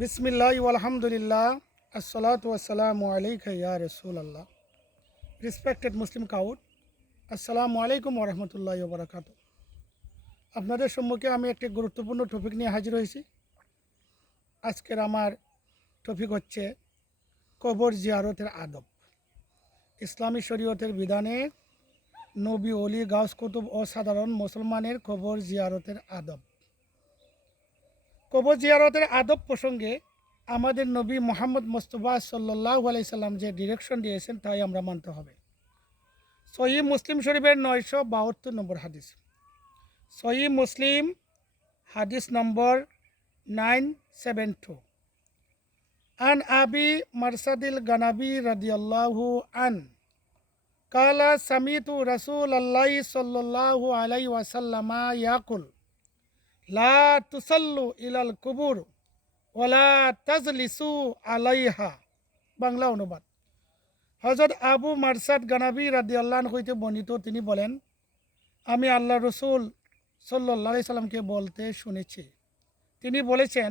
বিসমিল্লাহ আলহামদুলিল্লাহ, আসসালাতু আসসালামু আলাইকা ইয়া রসুলাল্লাহ। রেসপেক্টেড মুসলিম কাউট আসসালামু আলাইকুম ওরহমতুল্লাহ বারাকাত আপনাদের সম্মুখে আমি একটি গুরুত্বপূর্ণ টপিক নিয়ে হাজির হয়েছি। আজকের আমার টপিক হচ্ছে কবর জিয়ারতের আদব। ইসলামী শরীয়তের বিধানে নবী অলি গাউস কুতুব অসাধারণ মুসলমানের কবর জিয়ারতের আদব। কবর জিয়ারতের আদব প্রসঙ্গে আমাদের নবী মোহাম্মদ মোস্তফা সাল্লাহ আলাইসাল্লাম যে ডিরেকশন দিয়েছেন, তাই আমরা মানতে হবে। সহি মুসলিম শরীফের নয়শো বাহাত্তর নম্বর হাদিস। সহি মুসলিম হাদিস নম্বর নাইন সেভেন টু। আন আবি মারসাদিল গানাবি রাদিয়াল্লাহু আন, কালা সামিতু রাসূল আল্লাহ সাল্লাল্লাহু আলাইহি ওয়াসাল্লামা ইয়াকুল লা তুসাল্লু ইলাল কুবুর ওলা তাজলিসু আলাইহা। বাংলা অনুবাদ। হজরত আবু মারসাদ গানাবি রাদি আল্লাহ হইতে বর্ণিত তিনি বলেন, আমি আল্লাহ রসুল সাল্লাহ সাল্লামকে বলতে শুনেছি। তিনি বলেছেন,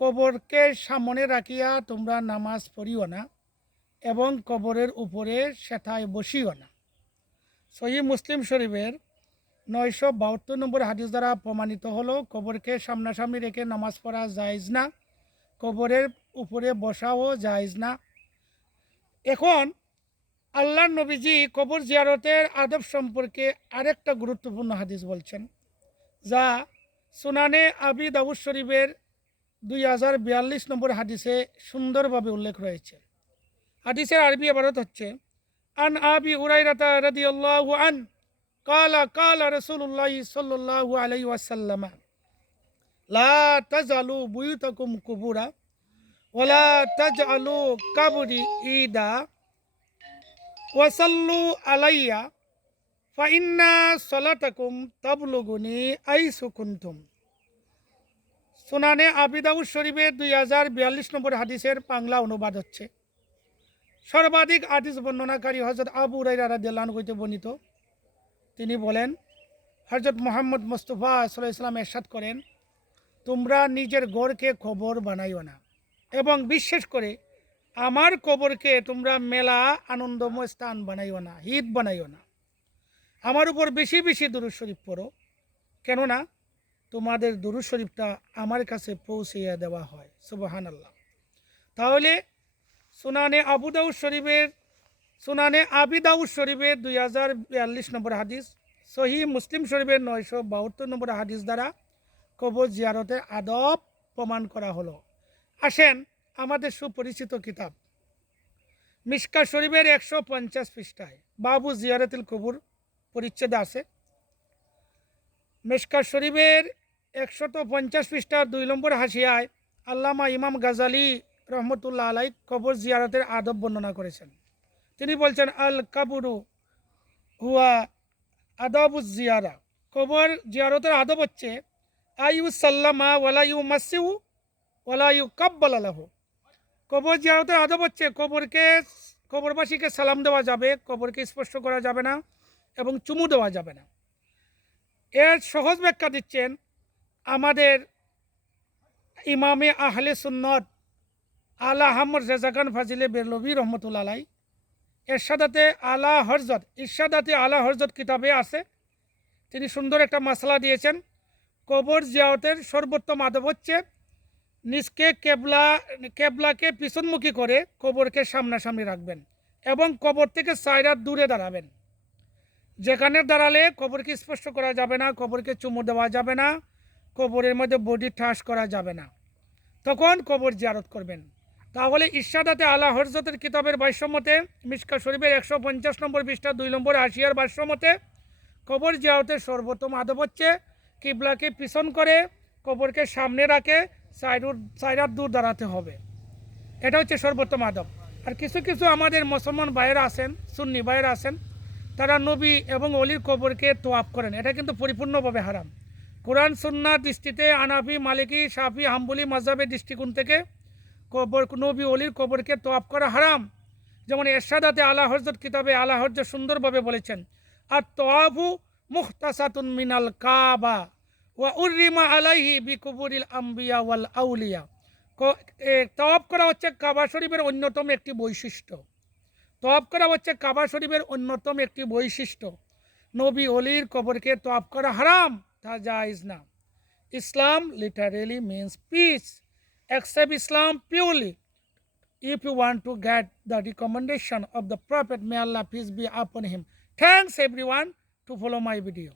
কবরকে সামনে রাখিয়া তোমরা নামাজ পড়িও না এবং কবরের উপরে সেথায় বসিও না। সহি মুসলিম শরীফের নয়শো বাহাত্তর নম্বর হাদিস দ্বারা প্রমাণিত হলো, কবরকে সামনাসামনি রেখে নামাজ পড়া জায়জ না, কবরের উপরে বসাও জায়জ না। এখন আল্লাহ নবীজি কবর জিয়ারতের আদব সম্পর্কে আরেকটা গুরুত্বপূর্ণ হাদিস বলছেন, যা সুনানে আবি দাউদ শরীফের দুই হাজার বিয়াল্লিশ নম্বর হাদিসে সুন্দরভাবে উল্লেখ রয়েছে। হাদিসের আরবি আবারত হচ্ছে, আন আবি উরাই উরাইরাতা রাদিয়াল্লাহু আন কালা কালা রসুল্লাহ সাল্লু আলাই ওয়াসাল্লামা লা তাজ আলু বুয়ুতকুম কুবুরা ওলা তাজ আলু কাবুরি ইদা ওয়াসাল্লু আলাইয়া ফাইন্না সলাতাকুম তবলুগুনি আই সুকুন্তুম সুনানে আবিদাউদ শরীফের দুই হাজার বিয়াল্লিশ নম্বর হাদিসের বাংলা অনুবাদ হচ্ছে। সর্বাধিক হাদিস বর্ণনাকারী হজরত আবু রাইরা রাদিয়াল্লাহু হইতে বর্ণিত। তিনি বলেন হজরত মোহাম্মদ মুস্তফা সাল্লাহ ইসলাম এরশাদ করেন, তোমরা নিজের গড়কে খবর বানাইও না। এবং বিশেষ করে আমার কবরকে তোমরা মেলা আনন্দময় স্থান বানাইও না হিত বানাইও না। আমার উপর বেশি বেশি দুরুদ শরীফ পড়ো। কেননা, তোমাদের দুরুদ শরীফটা আমার কাছে পৌঁছিয়ে দেওয়া হয়। সুবাহান আল্লাহ তাহলে সুনানে আবু দাউদ শরীফের সুনানে আবিদাউদ শরীফের দুই হাজার বিয়াল্লিশ নম্বর হাদিস সহি মুসলিম শরীফের নয়শো বাহাত্তর নম্বর হাদিস দ্বারা কবর জিয়ারতের আদব প্রমাণ করা হলো। আসেন আমাদের সুপরিচিত কিতাব। মিসকা শরীফের একশো পঞ্চাশ পৃষ্ঠায় বাবু জিয়ারতুল কবুর পরিচ্ছেদ আছে। মিসকা শরীফের একশত পঞ্চাশ পৃষ্ঠার দুই নম্বর হাসিয়ায় আল্লামা ইমাম গাজালি রহমতুল্লাহ আলাই কবর জিয়ারতের আদব বর্ণনা করেছেন। তিনি বলছেন, আল কাবুরু হুয়া আদবু জিয়ারা। কবর জিয়ারতের আদব হচ্ছে আয়ু সাল্লামা ওয়ালা ইউ মাসিউ ওয়ালা ইউ কাব্বাল আলাহ কবর জিয়ারতের আদব হচ্ছে, কবরকে, কবরবাসীকে সালাম দেওয়া যাবে, কবরকে স্পর্শ করা যাবে না এবং চুমু দেওয়া যাবে না। এর সহজ ব্যাখ্যা দিচ্ছেন আমাদের ইমামে আহলে সুন্নত আলা রেজাকান ফাজিলে বেরলভি রহমতুল্লা আলাই এরশাদাতে আলা হরজত, ইরশাদাতে আলা হরজত কিতাবে আছে। তিনি সুন্দর একটা মশলা দিয়েছেন। কবর জিয়াওতের সর্বোত্তম আদব হচ্ছে নিজকে কেবলা, কেবলাকে পিছনমুখী করে কবরকে সামনাসামনি রাখবেন এবং কবর থেকে সাইরাত দূরে দাঁড়াবেন। যেখানে দাঁড়ালে কবরকে স্পর্শ করা যাবে না, কবরকে চুমু দেওয়া যাবে না, কবরের মধ্যে বডি ঠাস করা যাবে না। তখন কবর জিয়ারত করবেন। তাহলে ইরশাদাতে আলা হরজতের কিতাবের ভাষ্যমতে মিসকা শরীফের একশো পঞ্চাশ নম্বর পৃষ্ঠা, দুই নম্বর আশিয়ার ভাষ্যমতে কবর জিয়ারতের সর্বোত্তম আদব হচ্ছে কিবলাকে পিছন করে, কবরকে সামনে রাখে সাইডুর সাইডার দূর দাঁড়াতে হবে। এটা হচ্ছে সর্বোত্তম আদব। আর কিছু কিছু আমাদের মুসলমান ভাইয়েরা আছেন, সুন্নি ভাইয়েরা আছেন, তারা নবী এবং অলির কবরকে তোয়াপ করেন। এটা কিন্তু পরিপূর্ণভাবে হারাম। কোরআন সুন্না দৃষ্টিতে আনাফি, মালিকি সাফি হাম্বুলি মজাবের দৃষ্টিকোণ থেকে কবর নবী অলির কবরকে তোয়াপ করা হারাম। যেমন এরশাদাতে আলা হজরত কিতাবে আলা হজরত সুন্দরভাবে বলেছেন আর তোয়াফু মুখতাসাতুন মিনাল কাবা ওয়া উর্রিমা আলাইহি বি বিকুবুরিল আম্বিয়া ওয়াল আউলিয়া। তওয়াব করা হচ্ছে কাবা শরীফের অন্যতম একটি বৈশিষ্ট্য। তওয়াব করা হচ্ছে কাবা শরীফের অন্যতম একটি বৈশিষ্ট্য। নবী অলির কবরকে তওয়াব করা হারাম, তা জায়েজ না। Islam literally means peace accept Islam purely. If you want to get the recommendation of the Prophet, may Allah peace be upon him. Thanks everyone to follow my video.